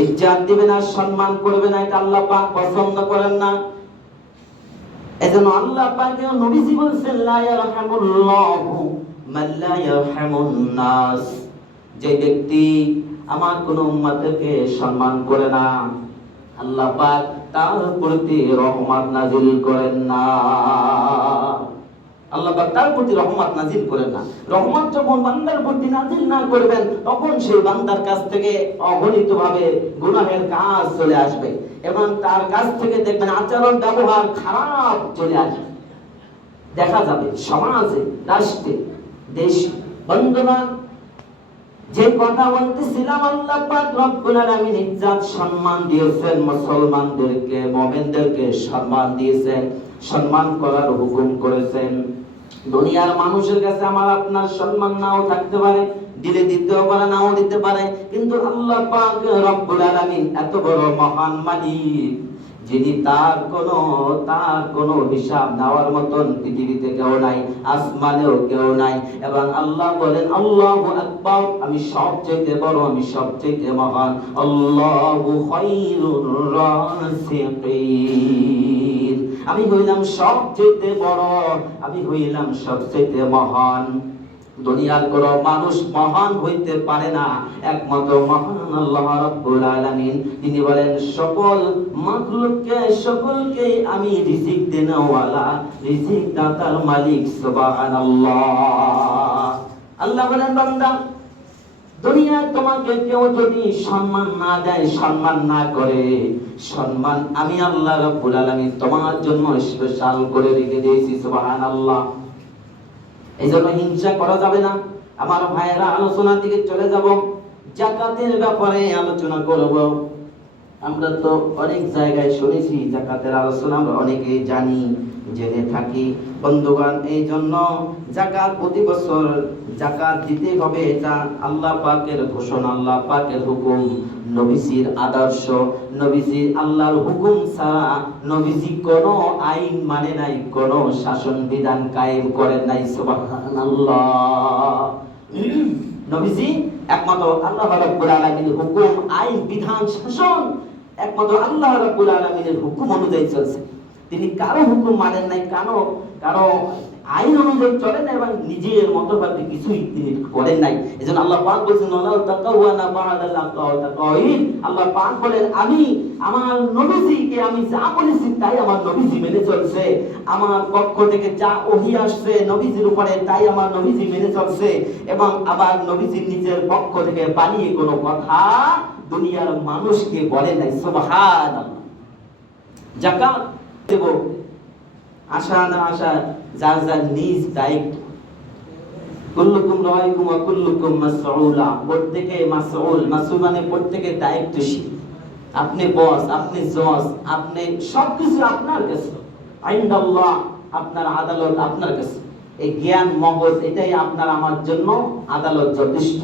ইজ্জত দিবে না, সম্মান করবে না, এটা আল্লাহ পাক পছন্দ করেন না। এজন্য আল্লাহ পাক নবীজি বলেছেন লা ইয়ারহামুল্লাহু মান লা ইয়ারহামুন নাস, যে ব্যক্তি আমার কোন উম্মতকে সম্মান করে না, আল্লাহ পাক তার প্রতি রহমত নাজিল করেন না। আল্লাহ পাক তার প্রতি রহমত নাজিল করেন না। রহমত যখন বান্দার প্রতি নাজিল না করবেন, তখন সেই বান্দার কাছ থেকে অগণিতভাবে গুনাহের কাজ চলে আসবে এবং তার কাছ থেকে দেখবেন আচরণ ব্যবহার খারাপ চলে আসবে, দেখা যাবে সমাজে, রাষ্ট্রে, দেশে। বন্ধুরা, যে কথা বলতেছিলাম, আল্লাহ পাক রব্বুল আলামিন ইজ্জত সম্মান দিয়েছেন মুসলমানদেরকে, মুমিনদেরকে সম্মান দিয়েছেন, সম্মান করার হুকুম করেছেন। দুনিয়ার মানুষের কাছে আমার আপনার সম্মান নাও থাকতে পারে, দিলে দিতেও পারে, নাও দিতে পারে, কিন্তু আল্লাহ পাক রব্বুল আলামিন এত বড় মহান মালিক, যিনি তার কোনো হিসাব দেওয়ার মতন পৃথিবীতে কেউ নাই, আসমানেও কেউ নাই। এবং আল্লাহ বলেন আল্লাহু আকবার, আমি সবচেয়ে বড়, আমি সবচেয়ে মহান। আল্লাহু খায়রুর রাসিকিন, আমি হইলাম সবচেয়ে বড়, আমি হইলাম সবচেয়ে মহান। দুনিয়ার কোন মানুষ মহান হইতে পারে না, একমাত্র মহান আল্লাহ রাব্বুল আলামিন। তিনি বলেন সকল মাখলুককে, সকলকে আমি রিজিক দেনওয়ালা, রিজিক দাতার মালিক সুবহানাল্লাহ। আল্লাহ বলেন বান্দা, দুনিয়ায় তোমাকে কেউ যদি সম্মান না দেয়, সম্মান না করে, সম্মান আমি আল্লাহ রাব্বুল আলামিন তোমার জন্য স্পেশাল করে রেখে দিয়েছি সুবহানাল্লাহ। এই জন্য হিংসা করা যাবে না। আমার ভাইয়েরা, আলোচনার দিকে চলে যাব। যাকাতের ব্যাপারে আলোচনা করব। আমরা তো অনেক জায়গায় শুনেছি যাকাতের আলোচনা, আমরা অনেকেই জানি, জেনে থাকি। বন্ধুগণ, এই জন্য যাকাত প্রতি বছর যাকাত দিতে হবে, এটা আল্লাহ পাকের ঘোষণা, আল্লাহ পাকের হুকুম, নবীজির আদর্শ। নবীজি আল্লাহর হুকুম ছাড়া নবীজি কোনো আইন মানে নাই, কোনো শাসন বিধান কায়েম করেন নাই সুবহানাল্লাহ। নবীজি একমাত্র আল্লাহ রাব্বুল আলামিনের হুকুম, আইন, বিধান, শাসন একমাত্র আল্লাহ রাব্বুল আলামিনের হুকুম অনুযায়ী চলছে। তিনি কারো হুকুম মানেন নাই, কারো আইন অনুযায়ী চলেন এবং নিজের মতবাদে কিছুই তিনি করেন নাই। এজন্য আল্লাহ পাক বলেছেন ওয়ালা তাকাওয়ানা বা'দাল তাকাওয়িন। আল্লাহ পাক বলেন আমি আমার নবীজিকে আমি যা বলেছি তাই আমার নবীজি মেনে চলছে, আমার পক্ষ থেকে যা ওহী আসছে নবীজির উপরে তাই আমার নবীজি মেনে চলছে। এবং আবার নবীজির নিজের পক্ষ থেকে বানিয়ে কোনো কথা দুনিয়ার মানুষকে বলেন নাই সুবহানাল্লাহ। যাকাত দেব, আশা না আশা যার যার নিজ দায়িত্ব। কুল্লুকুম রাইকুম ওয়া কুল্লুকুম মাসউলা, প্রত্যেকে মাসউল, মাসউল মানে প্রত্যেকে দায়িত্বশীল। আপনি বস, আপনি জজ, আপনি সবকিছু আপনার কাছে। ইনদাল্লাহ, আপনার আদালত আপনার কাছে। এই জ্ঞান মগজ এটাই আপনার আমার জন্য আদালত যথেষ্ট।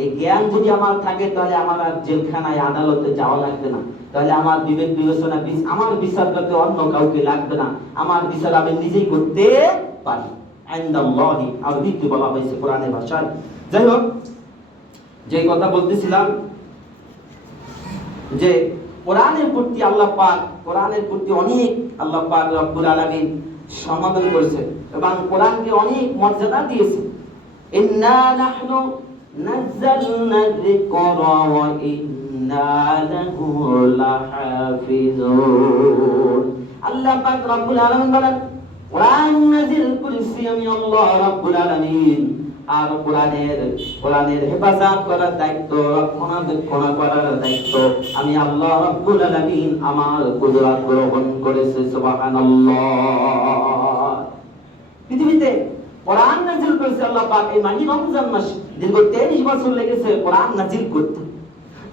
এই জ্ঞান যদি আমার থাকে তাহলে আমার আর জেলখানায় আদালতে যাওয়া লাগবে না, তাহলে আমার বিবেক বিবেচনা, আমার বিচার করতে অন্য কাউকে লাগবে না, আমার বিচার আমি নিজেই করতে পারি। ইনদাল্লাহি, আর বিক্রি বলা হয়েছে কোরআনের ভাষায়। যাই হোক, যে কথা বলতেছিলাম যে কোরআনের প্রতি আল্লাহ পাক, কোরআনের প্রতি অনেক আল্লাহ পাক রব্বুল আলামিন সমাধান করেছে এবং কোরআনকে অনেক মর্যাদা দিয়েছে। ইন্না নাহনু নাযালনা যিকরা ওয়া ইন্না লাহু লাহাফিজুন। আল্লাহ পাক রব্বুল আলামিন বলেন কোরআন নাযিল করেছি আমি আল্লাহ রব্বুল আলামিন, আর কোরআনের হেফাজত করার দায়িত্ব, রক্ষণাবেক্ষণ করার দায়িত্ব আমি আল্লাহ রাব্বুল আলামিন আমার কুদরত গ্রহণ করেছে সুবহানাল্লাহ। পৃথিবীতে কোরআন নাযিল করেছে আল্লাহ পাক এই মাহে রমজান মাসে। দীর্ঘ 23 বছর লেগেছে কোরআন নাযিল করতে।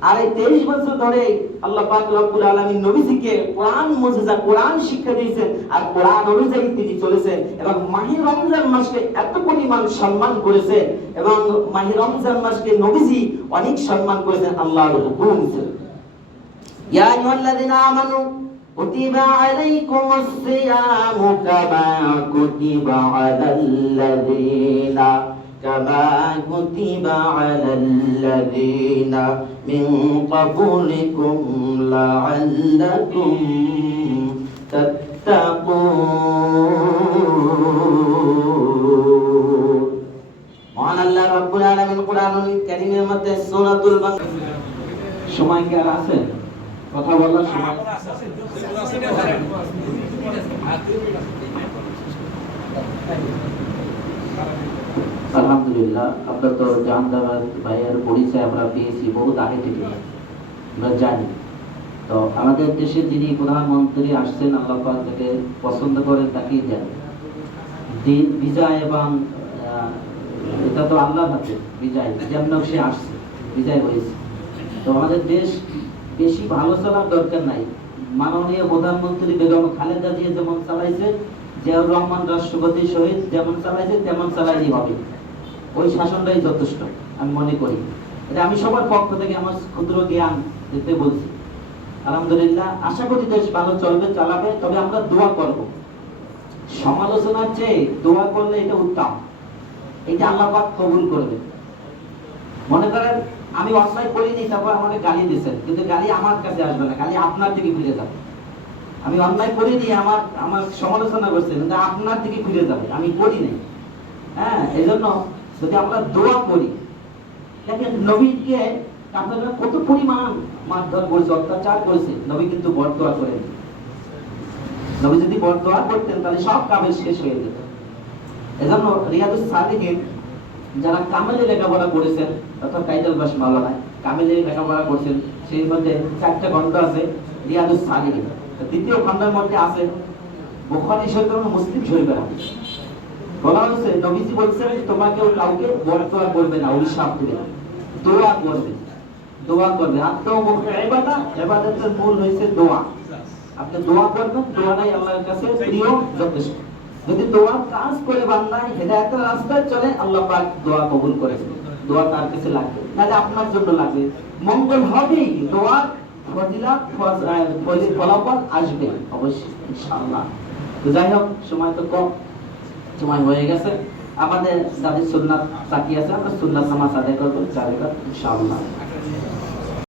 আর এই 23 বছর ধরে আল্লাহ পাক রব্বুল আলামিন নবীজিকে কোরআন মুজিজা, কোরআন শিক্ষা দিয়েছেন আর কোরআন অনুযায়ী তিনি চলেছেন। এবং মাহে রমজান মাসকে এত পরিমাণ সম্মান করেছেন এবং মাহে রমজান মাসকে নবীজি অনেক সম্মান করেছেন আল্লাহর হুকুম ছিল। ইয়া আইয়ুহাল্লাযিনা আমানু কুতিবা আলাইকুমুস সিয়ামু কামা কুতিবা আলাল্লাযিনা كما كتب على الذين من قبلكم لعلكم تتقون মহান আল্লাহ রাব্বুল আলামিন কোরআনুল কারীমের মধ্যে সূরাতুল বাকারা সময় কি আর আছে কথা বলার সময় আলহামদুলিল্লাহ আমরা তো জাহাঙ্গীর ভাইয়ের পরিচয় আমরা পেয়েছি বহুত আগে থেকে আমরা জানি তো আমাদের দেশে যিনি প্রধানমন্ত্রী আসছেন আল্লাহ পাক যাকে পছন্দ করেন তাকেই দেন দিন বিজয় এবং এটা তো আল্লাহর হাতে বিজয় যেমন সে আসছে বিজয় হয়েছে তো আমাদের দেশ বেশি ভালো চলার দরকার নাই মাননীয় প্রধানমন্ত্রী বেগম খালেদা জিয়া যেমন চালাইছে জিয়াউর রহমান রাষ্ট্রপতি শহীদ যেমন চালাইছে তেমন চালাইনি হবে ওই শাসনটাই যথেষ্ট আমি মনে করি এটা আমি সবার পক্ষ থেকে আমার ক্ষুদ্র জ্ঞান দিতে বলছি আলহামদুলিল্লাহ আশা করি দেশ ভালো চলবে চালাবে তবে আমরা দোয়া করব সমালোচনার চেয়ে দোয়া করলে এটা উত্তম এটা আল্লাহ পাক কবুল করবে মনে করেন আমি অন্যায় করিনি তারপর আমাকে গালি দিয়েছেন কিন্তু গালি আমার কাছে আসবে না গালি আপনার দিকে ফিরে যাবে আমি অন্যায় করিনি আমার সমালোচনা করছেন কিন্তু আপনার দিকে ফিরে যাবে আমি করি নাই হ্যাঁ এজন্য যদি আমরা দোয়া করি দেখেন নবীকে আপনারা কত পরিমাণ মারধর করেছে অত্যাচার করেছে নবী কিন্তু বরদোয়া করেন নবী যদি বরদোয়া করতেন তাহলে সব কামেল শেষ হয়ে যেত এজন্য রিয়াদুস সালিহিন যারা কামেলে লেখাপড়া করেছেন অর্থাৎ কাইদাল বাস মাওলানা কামেলে লেখাপড়া করেছেন সেই মধ্যে 4টা গ্রন্থ আছে রিয়াদুস সালিহিন দ্বিতীয় খণ্ডের মধ্যে আছে বুখারী শরীফ এবং মুসলিম শরীফের হাদিস বলা হয়েছে নবীজি বলছেন তোমাকে কাউকে বরদোয়া করবে না অভিশাপ দিবে না দোয়া করবে আত্মমুখে ইবাদতের মূল হইছে দোয়া আপনি দোয়া করবেন দোয়াটাই আল্লাহর কাছে প্রিয় যথেষ্ট যদি দোয়া কাজ করে বান্দা হেদায়েতের রাস্তায় চলে আল্লাহ পাক দোয়া কবুল করে দোয়া তার কাছে লাগবে তাহলে আপনার জন্য লাগবে মঙ্গল হবেই দোয়ার ফজিলত ফলাফল আসবে অবশ্যই ইনশাআল্লাহ তো যাই হোক সময় তো কম সময় হয়ে গেছে আমাদের যাদের সুন্নাত বাকি আছে আমরা সুন্নাত নামাজ আদায় করব ইনশাআল্লাহ